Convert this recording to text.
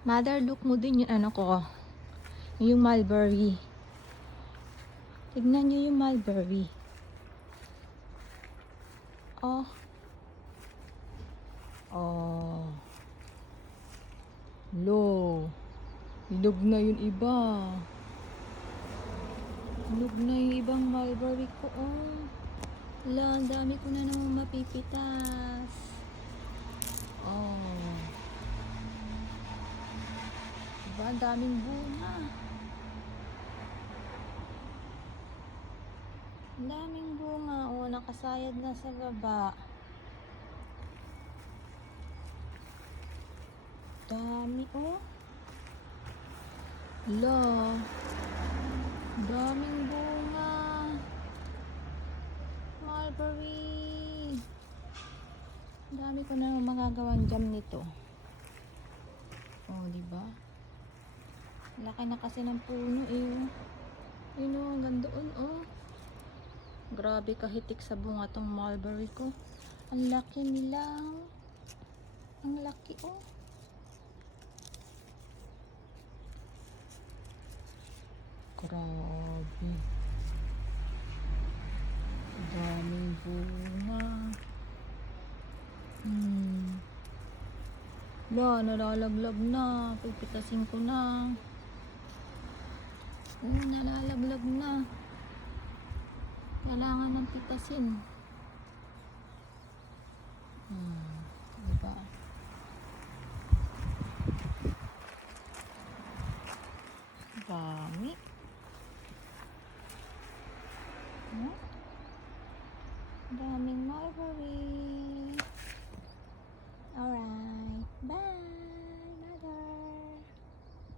Mother, look mo din yung ano ko. Yung mulberry. Tignan nyo yung mulberry. Oh. Oh. Low. Hinog na yung iba. Hinog na yung ibang mulberry ko. Oh. Wala, ang dami ko na naman mapipitas. Oh. Diba, ang daming bunga. Ang daming bunga. Oh, nakasayad na sa baba. Dami, oh. Wala. Daming bunga. Mulberry. Dami ko na magagawang jam nito. Oh, di ba? Laki na kasi ng puno eh. Yun oh, ang ganda oh. Grabe kahitik sa bunga tong mulberry ko. Ang laki nila. Ang laki oh. Grabe. Daming bunga. Wala, nalalaglag na. Pipitasin ko na. Oh, nalalaglag na. Kailangan ng pitasin.